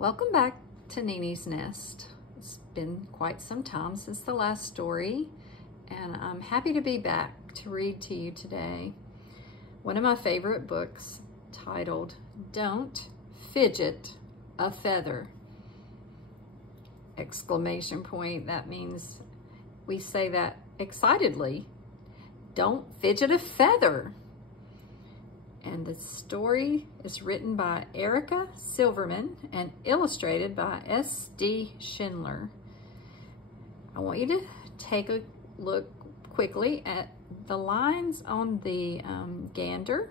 Welcome back to Nini's Nest. It's been quite some time since the last story, and I'm happy to be back to read to you today one of my favorite books titled Don't Fidget a Feather! Exclamation point. That means we say that excitedly. Don't fidget a feather. And the story is written by Erica Silverman and illustrated by S.D. Schindler. I want you to take a look quickly at the lines on the gander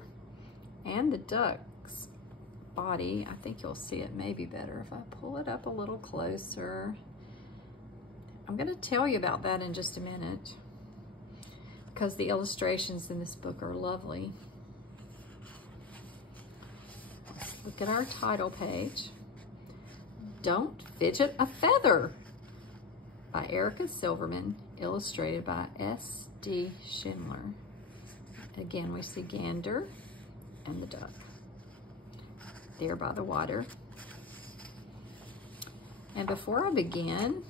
and the duck's body. I think you'll see it maybe better if I pull it up a little closer. I'm going to tell you about that in just a minute because the illustrations in this book are lovely. Look at our title page. Don't Fidget a Feather by Erica Silverman, illustrated by S.D. Schindler. Again, we see Gander and the duck there by the water. And before I begin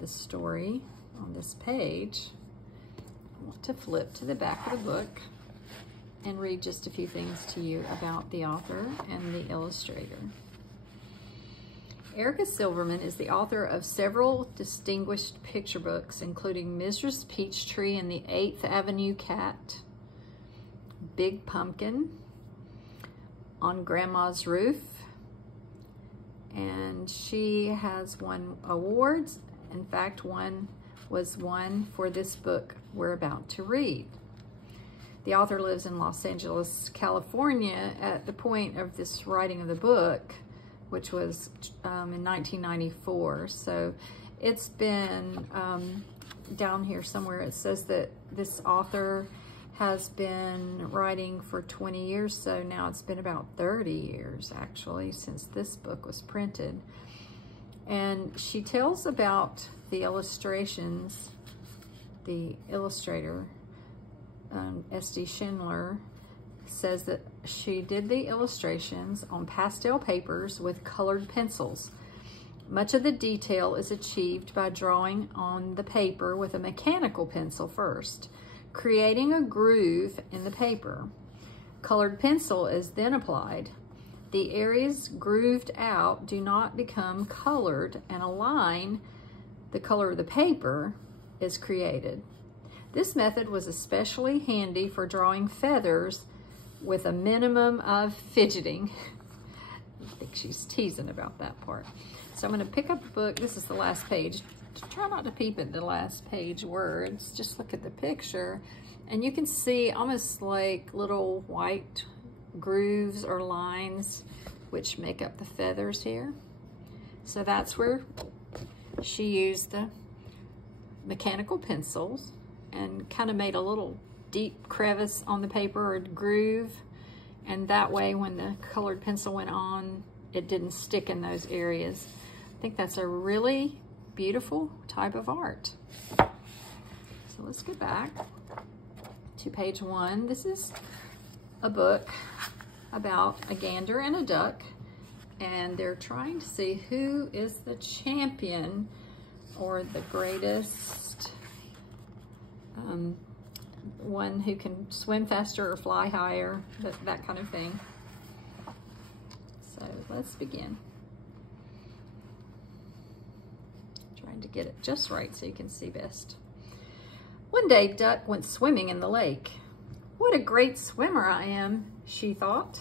the story on this page, I want to flip to the back of the book and read just a few things to you about the author and the illustrator. Erica Silverman is the author of several distinguished picture books, including Mrs. Peachtree and the 8th Avenue Cat, Big Pumpkin, On Grandma's Roof, and she has won awards. In fact, one was won for this book we're about to read. The author lives in Los Angeles, California at the point of this writing of the book, which was in 1994. So it's been down here somewhere. It says that this author has been writing for 20 years. So now it's been about 30 years actually since this book was printed. And she tells about the illustrations, the illustrator, S.D. Schindler, says that she did the illustrations on pastel papers with colored pencils. Much of the detail is achieved by drawing on the paper with a mechanical pencil first, creating a groove in the paper. Colored pencil is then applied. The areas grooved out do not become colored, and a line, the color of the paper, is created. This method was especially handy for drawing feathers with a minimum of fidgeting. I think she's teasing about that part. So I'm going to pick up the book. This is the last page. Try not to peep at the last page words. Just look at the picture. And you can see almost like little white grooves or lines which make up the feathers here. So that's where she used the mechanical pencils and kind of made a little deep crevice on the paper or groove. And that way when the colored pencil went on, it didn't stick in those areas. I think that's a really beautiful type of art. So let's get back to page 1. This is a book about a gander and a duck, and they're trying to see who is the champion or the greatest one who can swim faster or fly higher, that kind of thing. So let's begin. Trying to get it just right so you can see best. One day, Duck went swimming in the lake. What a great swimmer I am, she thought.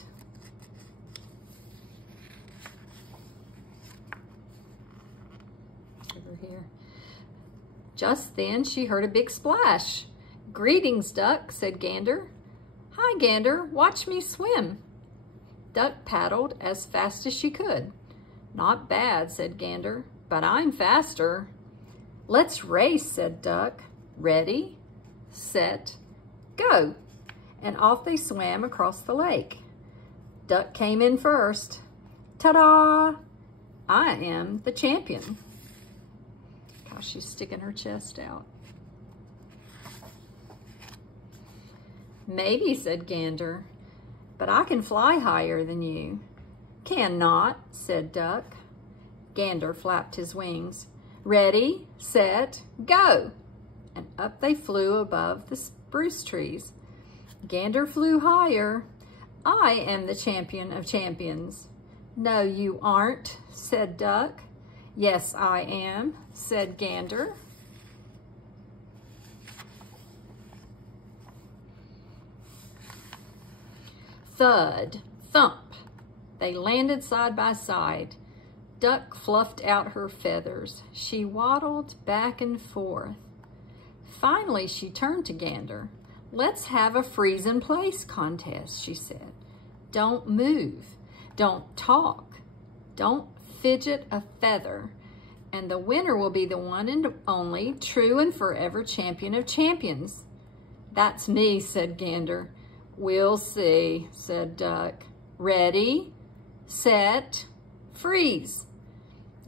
Over here. Just then, she heard a big splash. Greetings, Duck, said Gander. Hi, Gander, watch me swim. Duck paddled as fast as she could. Not bad, said Gander, but I'm faster. Let's race, said Duck. Ready, set, go. And off they swam across the lake. Duck came in first. Ta-da! I am the champion. Gosh, she's sticking her chest out. Maybe, said Gander, but I can fly higher than you. Cannot, said Duck. Gander flapped his wings. Ready, set, go! And up they flew above the spruce trees. Gander flew higher. I am the champion of champions. No, you aren't, said Duck. Yes, I am, said Gander. Thud, thump. They landed side by side. Duck fluffed out her feathers. She waddled back and forth. Finally, she turned to Gander. Let's have a freeze-in-place contest, she said. Don't move. Don't talk. Don't fidget a feather. And the winner will be the one and only true and forever champion of champions. That's me, said Gander. We'll see, said Duck. Ready, set, freeze.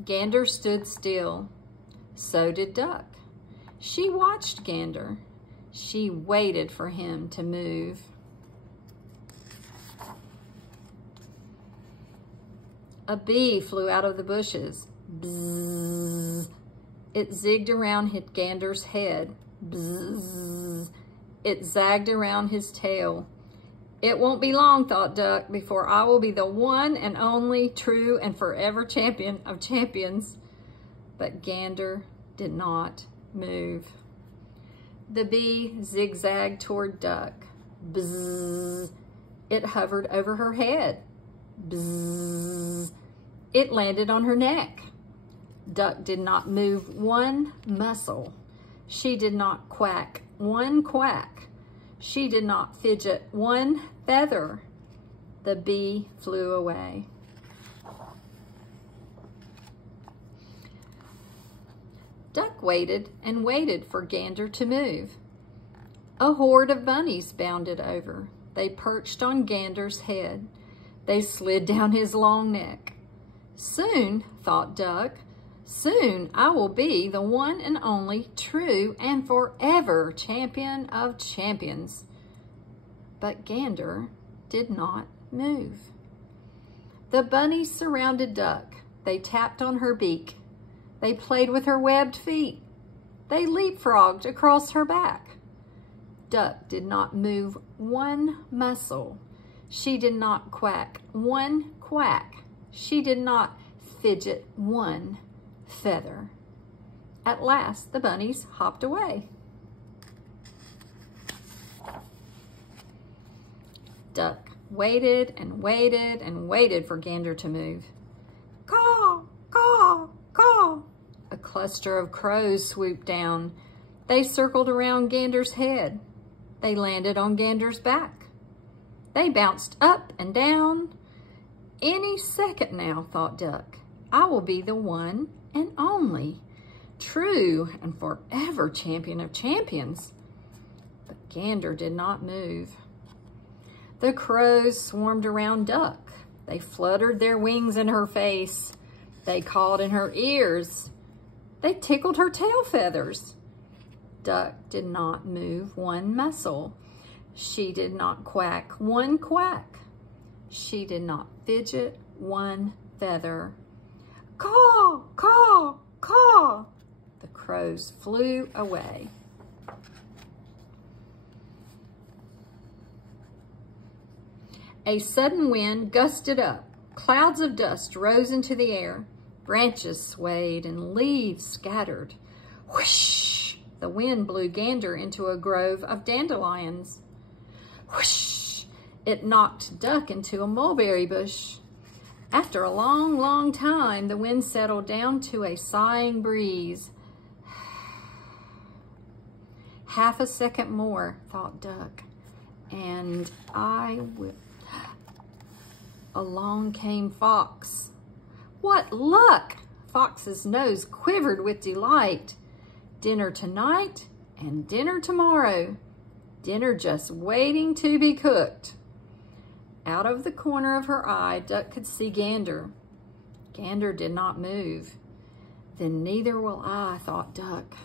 Gander stood still. So did Duck. She watched Gander. She waited for him to move. A bee flew out of the bushes. Bzzz. It zigged around hit Gander's head. Bzzz. It zagged around his tail. It won't be long, thought Duck, before I will be the one and only true and forever champion of champions. But Gander did not move. The bee zigzagged toward Duck. Bzzz. It hovered over her head. Bzzz. It landed on her neck. Duck did not move one muscle. She did not quack one quack. She did not fidget one feather. The bee flew away. Duck waited and waited for Gander to move. A horde of bunnies bounded over. They perched on Gander's head. They slid down his long neck. Soon, thought Duck, soon I will be the one and only true and forever champion of champions. But Gander did not move. The bunnies surrounded Duck. They tapped on her beak. They played with her webbed feet. They leapfrogged across her back. Duck did not move one muscle. She did not quack one quack. She did not fidget one feather. At last, the bunnies hopped away. Duck waited and waited and waited for Gander to move. Caw, caw, caw. A cluster of crows swooped down. They circled around Gander's head. They landed on Gander's back. They bounced up and down. Any second now, thought Duck, I will be the one and only true and forever champion of champions. But Gander did not move. The crows swarmed around Duck. They fluttered their wings in her face. They cawed in her ears. They tickled her tail feathers. Duck did not move one muscle. She did not quack one quack. She did not fidget one feather. Caw, caw, caw. The crows flew away. A sudden wind gusted up. Clouds of dust rose into the air. Branches swayed and leaves scattered. Whoosh! The wind blew Gander into a grove of dandelions. Whoosh! It knocked Duck into a mulberry bush. After a long, long time, the wind settled down to a sighing breeze. Half a second more, thought Duck, and I will. Along came Fox. What luck! Fox's nose quivered with delight. Dinner tonight and dinner tomorrow. Dinner just waiting to be cooked. Out of the corner of her eye, Duck could see Gander. Gander did not move. Then neither will I, thought Duck.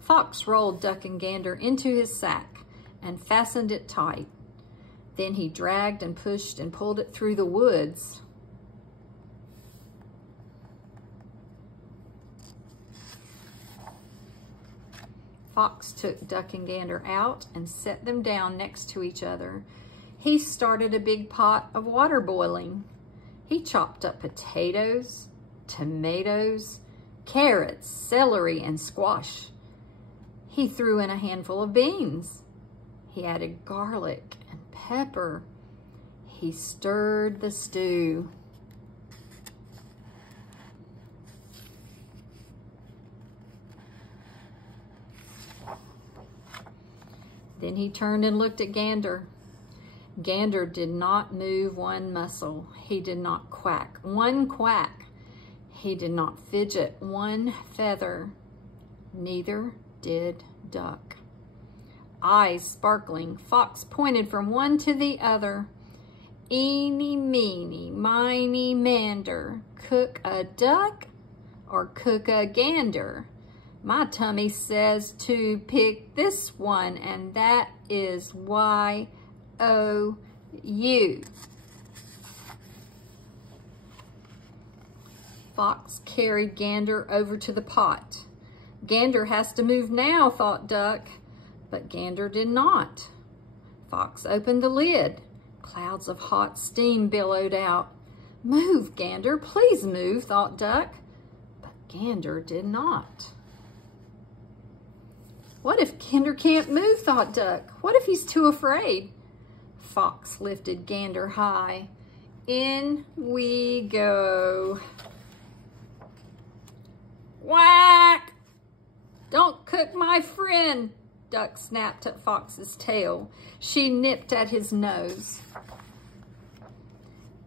Fox rolled Duck and Gander into his sack and fastened it tight. Then he dragged and pushed and pulled it through the woods. Fox took Duck and Gander out and set them down next to each other. He started a big pot of water boiling. He chopped up potatoes, tomatoes, carrots, celery, and squash. He threw in a handful of beans. He added garlic and pepper. He stirred the stew. Then he turned and looked at Gander. Gander did not move one muscle. He did not quack one quack. He did not fidget one feather. Neither did Duck. Eyes sparkling, Fox pointed from one to the other. Eeny, meeny, miny, mander, cook a duck or cook a gander? My tummy says to pick this one, and that is Y-O-U. Fox carried Gander over to the pot. Gander has to move now, thought Duck, but Gander did not. Fox opened the lid. Clouds of hot steam billowed out. Move, Gander, please move, thought Duck, but Gander did not. What if Gander can't move, thought Duck? What if he's too afraid? Fox lifted Gander high. In we go. Whack! Don't cook my friend, Duck snapped at Fox's tail. She nipped at his nose.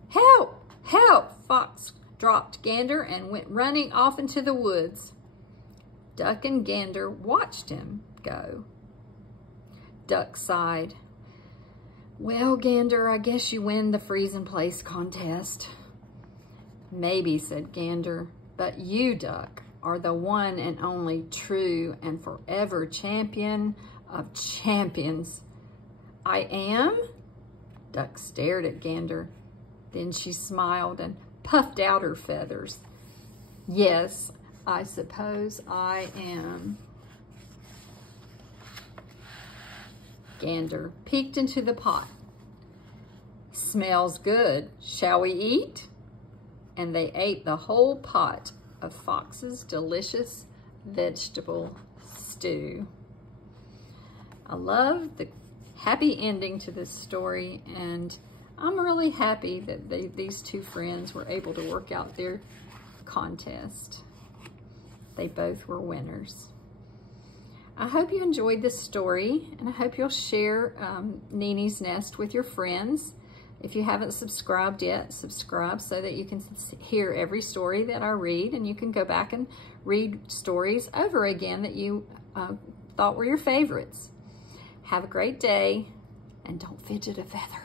Help! Help! Fox dropped Gander and went running off into the woods. Duck and Gander watched him go. Duck sighed. Well, Gander, I guess you win the freeze in place contest. Maybe, said Gander, but you, Duck, are the one and only true and forever champion of champions. I am? Duck stared at Gander. Then she smiled and puffed out her feathers. Yes, I suppose I am. Gander peeked into the pot. Smells good. Shall we eat? And they ate the whole pot of Fox's delicious vegetable stew. I love the happy ending to this story, and I'm really happy that these two friends were able to work out their contest. They both were winners. I hope you enjoyed this story, and I hope you'll share Nini's Nest with your friends. If you haven't subscribed yet, subscribe so that you can hear every story that I read, and you can go back and read stories over again that you thought were your favorites. Have a great day, and don't fidget a feather.